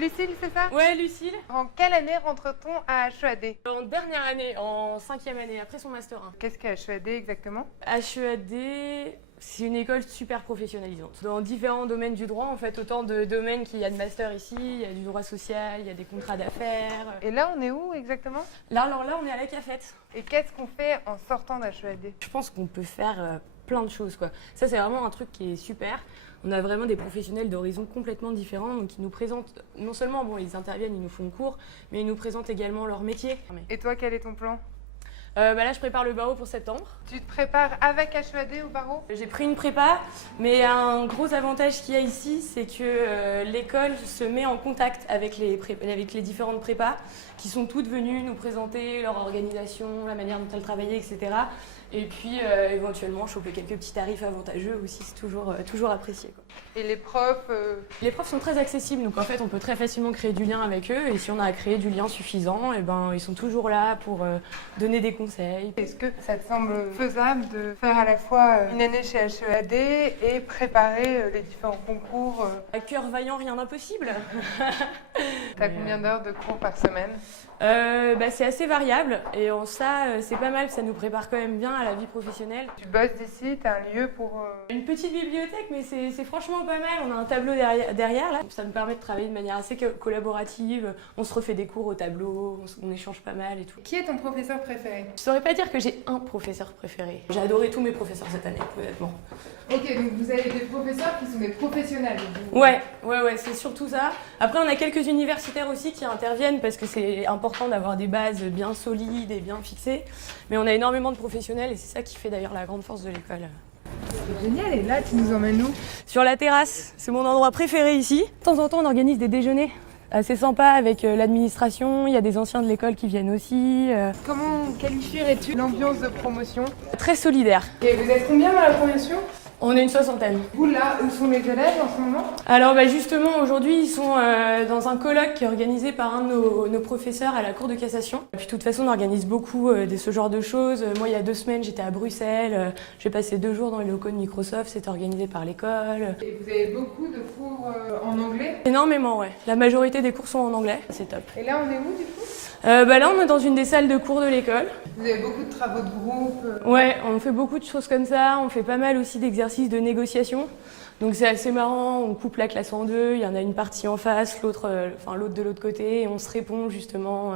Lucille, c'est ça? Ouais, Lucille. En quelle année rentre-t-on à HEAD? En dernière année, en 5e année, après son Master 1. Qu'est-ce qu'est HEAD exactement? HEAD, c'est une école super professionnalisante. Dans différents domaines du droit, en fait, autant de domaines qu'il y a de master ici, il y a du droit social, il y a des contrats d'affaires. Et là, on est où exactement? Là, on est à la Cafette. Et qu'est-ce qu'on fait en sortant d'HEAD? Je pense qu'on peut faire plein de choses, quoi. Ça, c'est vraiment un truc qui est super. On a vraiment des professionnels d'horizons complètement différents, donc ils nous présentent, non seulement, bon, ils interviennent, ils nous font le cours, mais ils nous présentent également leur métier. Et toi, quel est ton plan? Là, je prépare le barreau pour septembre. Tu te prépares avec HEAD au barreau? J'ai pris une prépa, mais un gros avantage qu'il y a ici, c'est que l'école se met en contact avec les différentes prépas, qui sont toutes venues nous présenter leur organisation, la manière dont elles travaillaient, etc. Et puis éventuellement choper quelques petits tarifs avantageux aussi, c'est toujours apprécié, quoi. Et les profs Les profs sont très accessibles, donc en fait on peut très facilement créer du lien avec eux, et si on a créé du lien suffisant, et ben, ils sont toujours là pour donner des conseils. Est-ce que ça te semble faisable de faire à la fois une année chez HEAD et préparer les différents concours? À cœur vaillant, rien d'impossible. T'as combien d'heures de cours par semaine? C'est assez variable, et en ça, c'est pas mal, ça nous prépare quand même bien à la vie professionnelle. Tu bosses d'ici, t'as un lieu pour... Une petite bibliothèque, mais c'est franchement pas mal. On a un tableau derrière là. Ça nous permet de travailler de manière assez collaborative. On se refait des cours au tableau, on échange pas mal et tout. Qui est ton professeur préféré? Je saurais pas dire que j'ai un professeur préféré. J'ai adoré tous mes professeurs cette année, honnêtement. Ok, donc vous avez des professeurs qui sont des professionnels. Ouais, c'est surtout ça. Après, on a quelques universitaires aussi qui interviennent parce que c'est important d'avoir des bases bien solides et bien fixées. Mais on a énormément de professionnels et c'est ça qui fait d'ailleurs la grande force de l'école. C'est génial, et là tu nous emmènes où? Sur la terrasse, c'est mon endroit préféré ici. De temps en temps, on organise des déjeuners assez sympas avec l'administration, il y a des anciens de l'école qui viennent aussi. Comment qualifierais-tu l'ambiance de promotion? Très solidaire. Et vous êtes combien dans la promotion? On est une soixantaine. Vous là, où sont les élèves en ce moment? Alors justement, aujourd'hui, ils sont dans un colloque qui est organisé par un de nos professeurs à la Cour de cassation. Et puis de toute façon, on organise beaucoup de ce genre de choses. Moi, il y a 2 semaines, j'étais à Bruxelles. J'ai passé 2 jours dans les locaux de Microsoft, c'était organisé par l'école. Et vous avez beaucoup de cours en anglais? Énormément, ouais. La majorité des cours sont en anglais, c'est top. Et là, on est où du coup? Là, on est dans une des salles de cours de l'école. Vous avez beaucoup de travaux de groupe? Ouais, on fait beaucoup de choses comme ça. On fait pas mal aussi d'exercices de négociation. Donc c'est assez marrant, on coupe la classe en 2, il y en a une partie en face, l'autre de l'autre côté, et on se répond justement.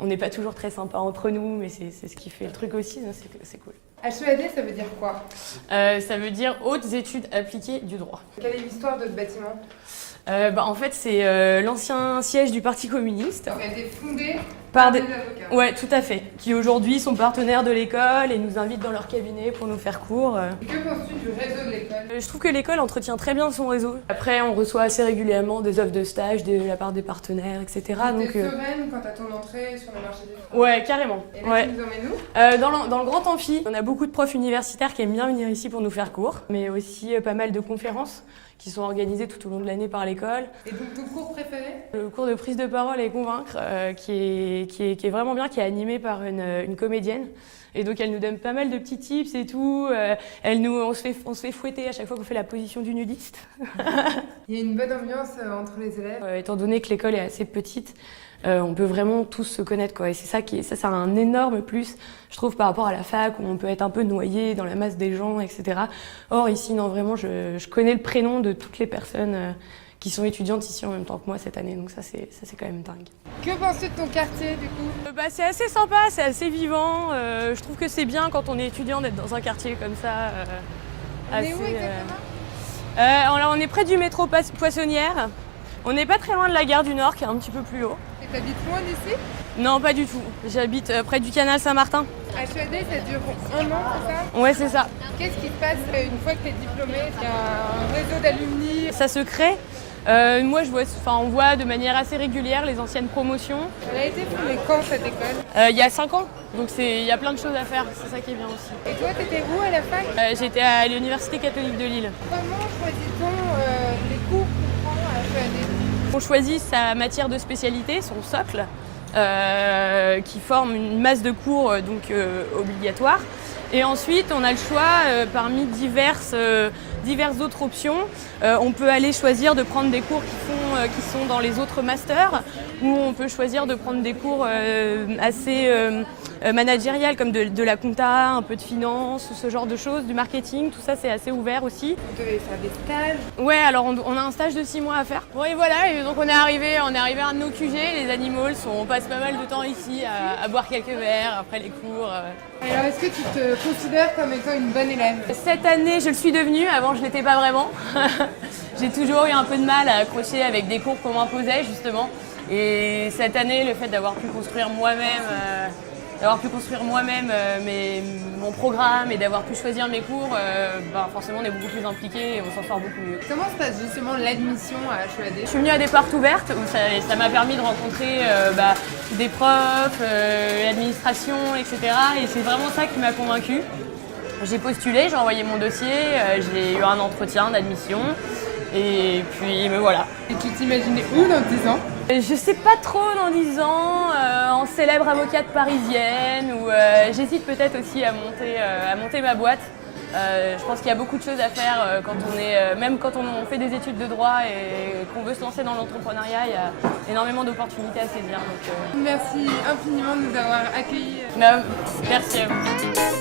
On n'est pas toujours très sympa entre nous, mais c'est ce qui fait le truc aussi, c'est cool. HEAD, ça veut dire quoi? Ça veut dire Hautes études appliquées du droit. Quelle est l'histoire de ce bâtiment? En fait, c'est l'ancien siège du Parti communiste. Ça a été fondé par des avocats. Ouais, tout à fait. Qui aujourd'hui sont partenaires de l'école et nous invitent dans leur cabinet pour nous faire cours. Que penses-tu du réseau de l'école? Je trouve que l'école entretient très bien son réseau. Après, on reçoit assez régulièrement des offres de stage de la part des partenaires, etc. T'es sereine quant à ton entrée sur le marché du travail? Ouais, carrément. Et là, Ouais. tu nous emmènes où? Dans le grand amphi, on a beaucoup de profs universitaires qui aiment bien venir ici pour nous faire cours, mais aussi pas mal de conférences qui sont organisées tout au long de l'année par l'école. Et donc ton cours préféré? Le cours de prise de parole et convaincre, qui est vraiment bien, qui est animé par une comédienne. Et donc elle nous donne pas mal de petits tips et tout. On se fait fouetter à chaque fois qu'on fait la position du nudiste. Il y a une bonne ambiance entre les élèves. Étant donné que l'école est assez petite, on peut vraiment tous se connaître, quoi. Et c'est ça c'est un énorme plus, je trouve, par rapport à la fac où on peut être un peu noyé dans la masse des gens, etc. Or ici, non, vraiment, je connais le prénom de toutes les personnes qui sont étudiantes ici en même temps que moi cette année, donc ça c'est quand même dingue. Que penses-tu de ton quartier du coup? C'est assez sympa, c'est assez vivant. Je trouve que c'est bien quand on est étudiant d'être dans un quartier comme ça. On est où exactement? Alors on est près du métro Poissonnière. On n'est pas très loin de la gare du Nord qui est un petit peu plus haut. Et t'habites loin d'ici? Non, pas du tout. J'habite près du canal Saint-Martin. HEAD, ça dure 1 an, c'est ça? Ouais, c'est ça. Qu'est-ce qui se passe une fois que tu es diplômé? Il y a un réseau d'alumni? Ça se crée. Moi, on voit de manière assez régulière les anciennes promotions. Elle a été fondée quand cette école? Il y a 5 ans, donc il y a plein de choses à faire, c'est ça qui est bien aussi. Et toi, t'étais où à la fac? J'étais à l'Université catholique de Lille. Comment choisit-on les cours qu'on prend à HEAD? On choisit sa matière de spécialité, son socle, qui forme une masse de cours obligatoire. Et ensuite, on a le choix parmi diverses autres options. On peut aller choisir de prendre des cours qui sont dans les autres masters, ou on peut choisir de prendre des cours assez managériels, comme de la compta, un peu de finance, ce genre de choses, du marketing, tout ça c'est assez ouvert aussi. Vous devez faire des stages? Ouais, alors on a un stage de 6 mois à faire. Bon et voilà, et donc on est arrivé à un de nos QG, les animals, on passe pas mal de temps ici à boire quelques verres après les cours. Alors est-ce que tu te considères comme étant une bonne élève? Cette année, je le suis devenue, avant je ne l'étais pas vraiment. J'ai toujours eu un peu de mal à accrocher avec des cours qu'on m'imposait justement. Et cette année, le fait d'avoir pu construire moi-même mon programme et d'avoir pu choisir mes cours, forcément on est beaucoup plus impliqués et on s'en sort beaucoup mieux. Comment se passe justement l'admission à HEAD? Je suis venue à des portes ouvertes où ça m'a permis de rencontrer des profs, l'administration, etc. Et c'est vraiment ça qui m'a convaincue. J'ai postulé, j'ai envoyé mon dossier, j'ai eu un entretien d'admission et puis me voilà. Et tu t'imaginais où dans 10 ans? Je sais pas trop dans 10 ans, en célèbre avocate parisienne ou j'hésite peut-être aussi à monter ma boîte. Je pense qu'il y a beaucoup de choses à faire même quand on fait des études de droit et qu'on veut se lancer dans l'entrepreneuriat, il y a énormément d'opportunités à saisir. Merci infiniment de nous avoir accueillis. Merci à vous.